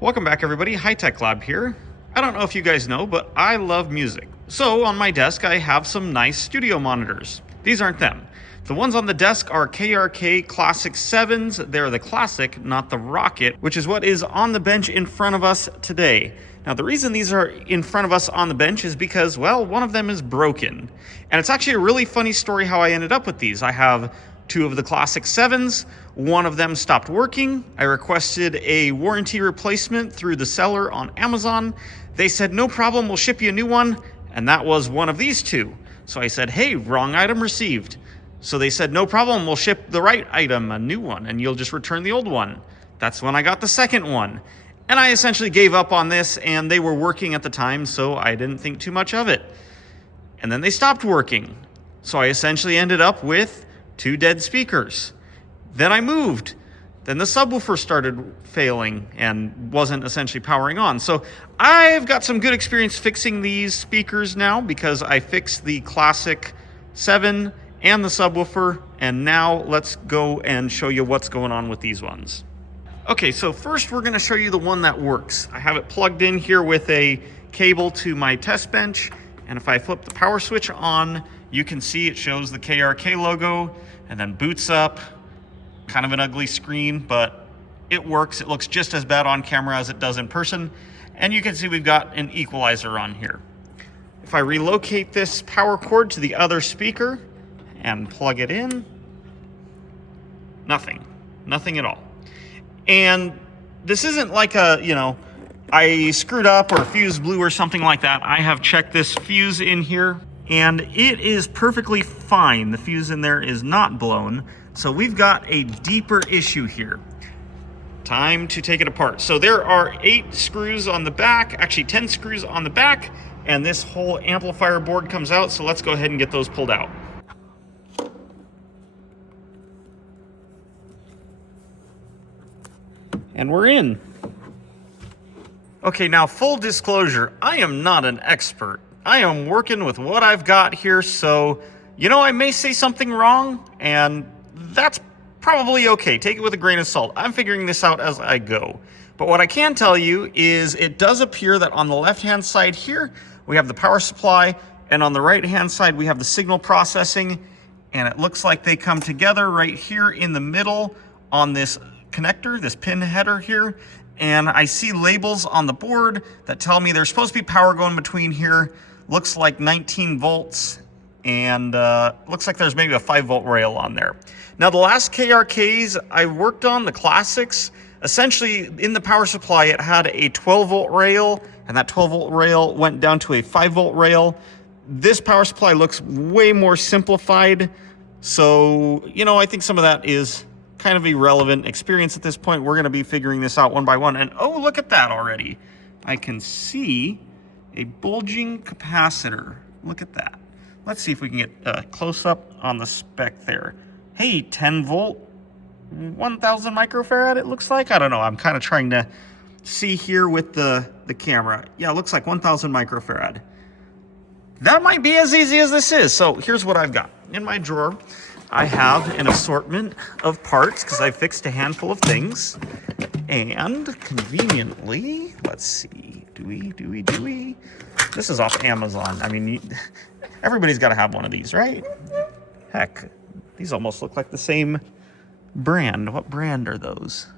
Welcome back, everybody. High Tech Lab here. I don't know if you guys know, but I love music. So on my desk, I have some nice studio monitors. These aren't them. The ones on the desk are KRK Classic 7s. They're the Classic, not the Rokit, which is what is on the bench in front of us today. Now, the reason these are in front of us on the bench is because, well, one of them is broken. And it's actually a really funny story how I ended up with these. I have two of the Classic 7s. One of them stopped working. I requested a warranty replacement through the seller on Amazon. They said, no problem, we'll ship you a new one. And that was one of these two. So I said, hey, wrong item received. So they said, no problem, we'll ship the right item, a new one, and you'll just return the old one. That's when I got the second one. And I essentially gave up on this, and they were working at the time, so I didn't think too much of it. And then they stopped working. So I essentially ended up with two dead speakers. Then I moved. Then the subwoofer started failing and wasn't essentially powering on. So I've got some good experience fixing these speakers now because I fixed the Classic 7 and the subwoofer. And now let's go and show you what's going on with these ones. Okay, so first we're going to show you the one that works. I have it plugged in here with a cable to my test bench. And if I flip the power switch on, you can see it shows the KRK logo and then boots up. Kind of an ugly screen, but it works. It looks just as bad on camera as it does in person. And you can see we've got an equalizer on here. If I relocate this power cord to the other speaker and plug it in, nothing at all. And this isn't like I screwed up or fuse blew or something like that. I have checked this fuse in here and it is perfectly fine. The fuse in there is not blown. So we've got a deeper issue here. Time to take it apart. So there are 8 screws on the back, actually 10 screws on the back, and this whole amplifier board comes out. So let's go ahead and get those pulled out. And we're in. Okay, now full disclosure, I am not an expert. I am working with what I've got here, so I may say something wrong, and that's probably okay. Take it with a grain of salt. I'm figuring this out as I go. But what I can tell you is it does appear that on the left-hand side here, we have the power supply, and on the right-hand side, we have the signal processing, and it looks like they come together right here in the middle on this connector, this pin header here. And I see labels on the board that tell me there's supposed to be power going between here. Looks like 19 volts. And looks like there's maybe a 5-volt rail on there. Now, the last KRKs I worked on, the Classics, essentially in the power supply, it had a 12-volt rail, and that 12-volt rail went down to a 5-volt rail. This power supply looks way more simplified. So, I think some of that is kind of irrelevant experience at this point. We're going to be figuring this out one by one. And oh, look at that already. I can see a bulging capacitor. Look at that. Let's see if we can get a close-up on the spec there. Hey, 10 volt, 1000 microfarad it looks like. I don't know. I'm kind of trying to see here with the camera. Yeah, it looks like 1000 microfarad. That might be as easy as this is. So here's what I've got. In my drawer, I have an assortment of parts because I fixed a handful of things. And conveniently, let's see, do we? This is off Amazon. I mean, everybody's got to have one of these, right? Heck, these almost look like the same brand. What brand are those?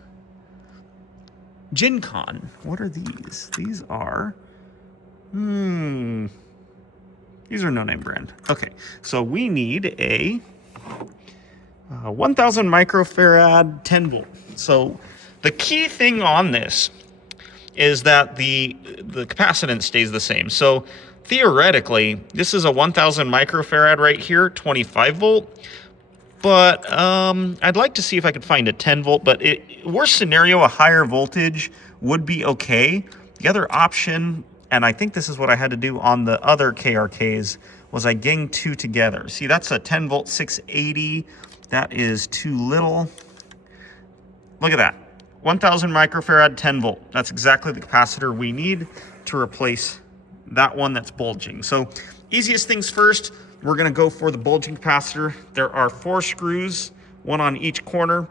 GenCon. What are these? These are, these are no-name brand. Okay, so we need a 1000 microfarad 10 volt. So the key thing on this is that the capacitance stays the same. So theoretically, this is a 1000 microfarad right here, 25 volt. But I'd like to see if I could find a 10 volt, but worst scenario, a higher voltage would be okay. The other option, and I think this is what I had to do on the other KRKs, was I ganged 2 together. See, that's a 10 volt 680. That is too little. Look at that. 1000 microfarad, 10 volt. That's exactly the capacitor we need to replace that one that's bulging. So easiest things first, we're gonna go for the bulging capacitor. There are 4 screws, one on each corner,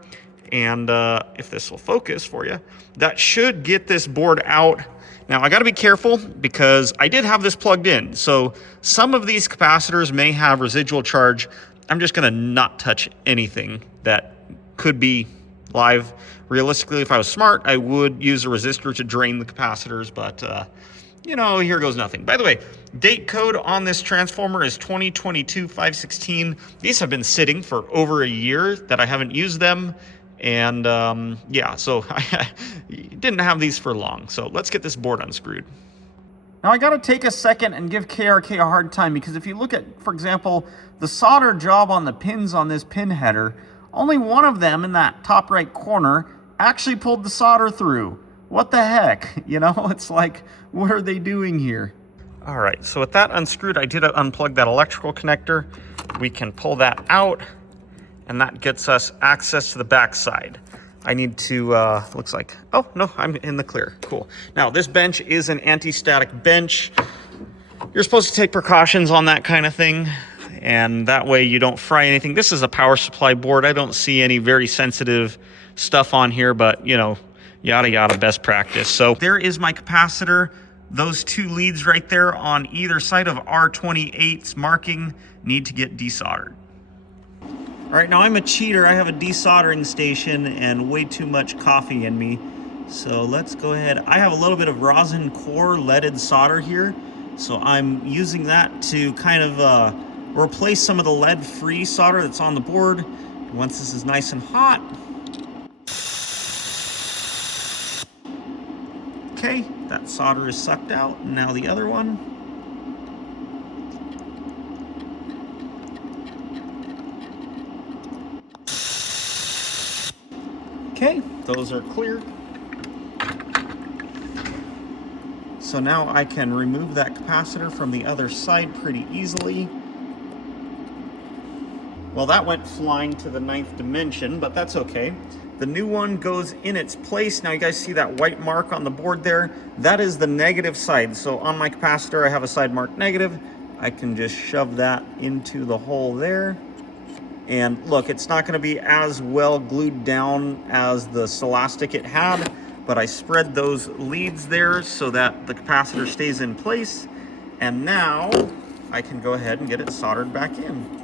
And if this will focus for you, that should get this board out. Now I gotta be careful because I did have this plugged in. So some of these capacitors may have residual charge. I'm just gonna not touch anything that could be live. Realistically, if I was smart, I would use a resistor to drain the capacitors, but you know, here goes nothing. By the way, date code on this transformer is 2022-516. These have been sitting for over a year that I haven't used them. And yeah, so I didn't have these for long. So let's get this board unscrewed. Now I gotta take a second and give KRK a hard time, because if you look at, for example, the solder job on the pins on this pin header, only one of them in that top right corner actually pulled the solder through. What the heck? You know, it's like, what are they doing here? All right, so with that unscrewed, I did unplug that electrical connector. We can pull that out, and that gets us access to the back side. I need to, looks like, oh no, I'm in the clear, cool. Now this bench is an anti-static bench. You're supposed to take precautions on that kind of thing, and that way you don't fry anything. This is a power supply board. I don't see any very sensitive stuff on here, but you know, yada yada, best practice. So there is my capacitor. Those two leads right there on either side of R28's marking need to get desoldered. All right, now I'm a cheater. I have a desoldering station and way too much coffee in me. So let's go ahead. I have a little bit of rosin core leaded solder here. So I'm using that to kind of replace some of the lead-free solder that's on the board. Once this is nice and hot. Okay, that solder is sucked out. Now the other one. Okay, those are clear. So now I can remove that capacitor from the other side pretty easily. Well, that went flying to the 9th dimension, but that's okay. The new one goes in its place. Now you guys see that white mark on the board there? That is the negative side. So on my capacitor, I have a side marked negative. I can just shove that into the hole there. And look, it's not going to be as well glued down as the Celastic it had, but I spread those leads there so that the capacitor stays in place. And now I can go ahead and get it soldered back in.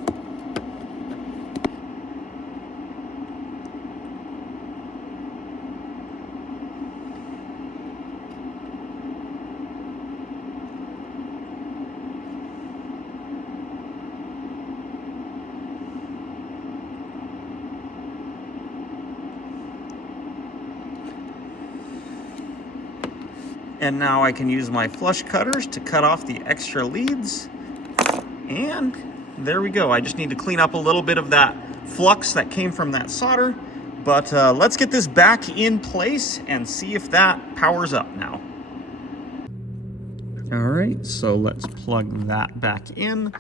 And now I can use my flush cutters to cut off the extra leads. And there we go. I just need to clean up a little bit of that flux that came from that solder. But let's get this back in place and see if that powers up now. All right, so let's plug that back in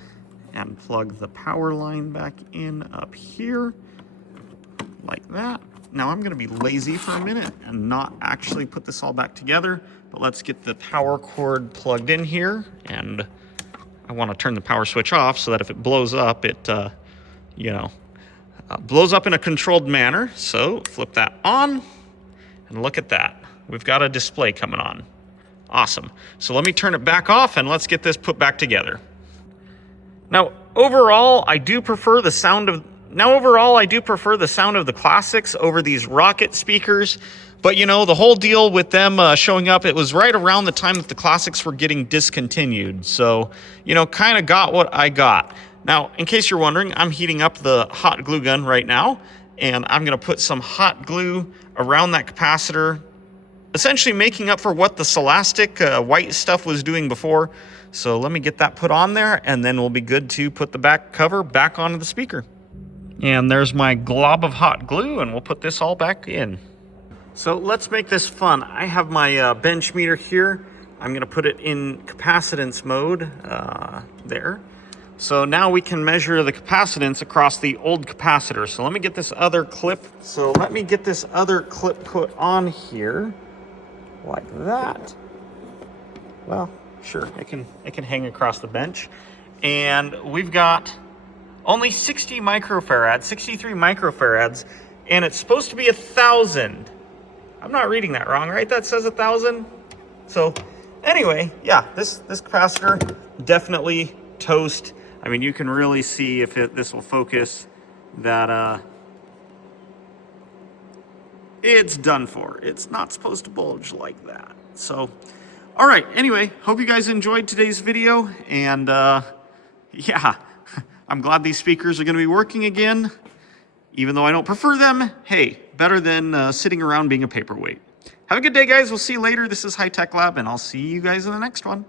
and plug the power line back in up here like that. Now I'm gonna be lazy for a minute and not actually put this all back together, but let's get the power cord plugged in here, and I wanna turn the power switch off so that if it blows up, it, blows up in a controlled manner. So flip that on, and look at that. We've got a display coming on. Awesome. So let me turn it back off and let's get this put back together. Now, overall, I do prefer the sound of the classics over these Rokit speakers. But you know, the whole deal with them showing up, it was right around the time that the classics were getting discontinued. So, you know, kind of got what I got. Now, in case you're wondering, I'm heating up the hot glue gun right now, and I'm gonna put some hot glue around that capacitor, essentially making up for what the Celastic white stuff was doing before. So let me get that put on there, and then we'll be good to put the back cover back onto the speaker. And there's my glob of hot glue, and we'll put this all back in. So let's make this fun. I have my bench meter here. I'm gonna put it in capacitance mode there. So now we can measure the capacitance across the old capacitor. So let me get this other clip. Put on here like that. Well, sure, it can hang across the bench. And we've got only 63 microfarads, and it's supposed to be 1,000. I'm not reading that wrong, right? That says 1,000. So anyway, yeah, this capacitor definitely toast. I mean, you can really see if this will focus that it's done for. It's not supposed to bulge like that. So, all right. Anyway, hope you guys enjoyed today's video, and yeah, I'm glad these speakers are going to be working again. Even though I don't prefer them, hey, better than sitting around being a paperweight. Have a good day, guys. We'll see you later. This is High Tech Lab, and I'll see you guys in the next one.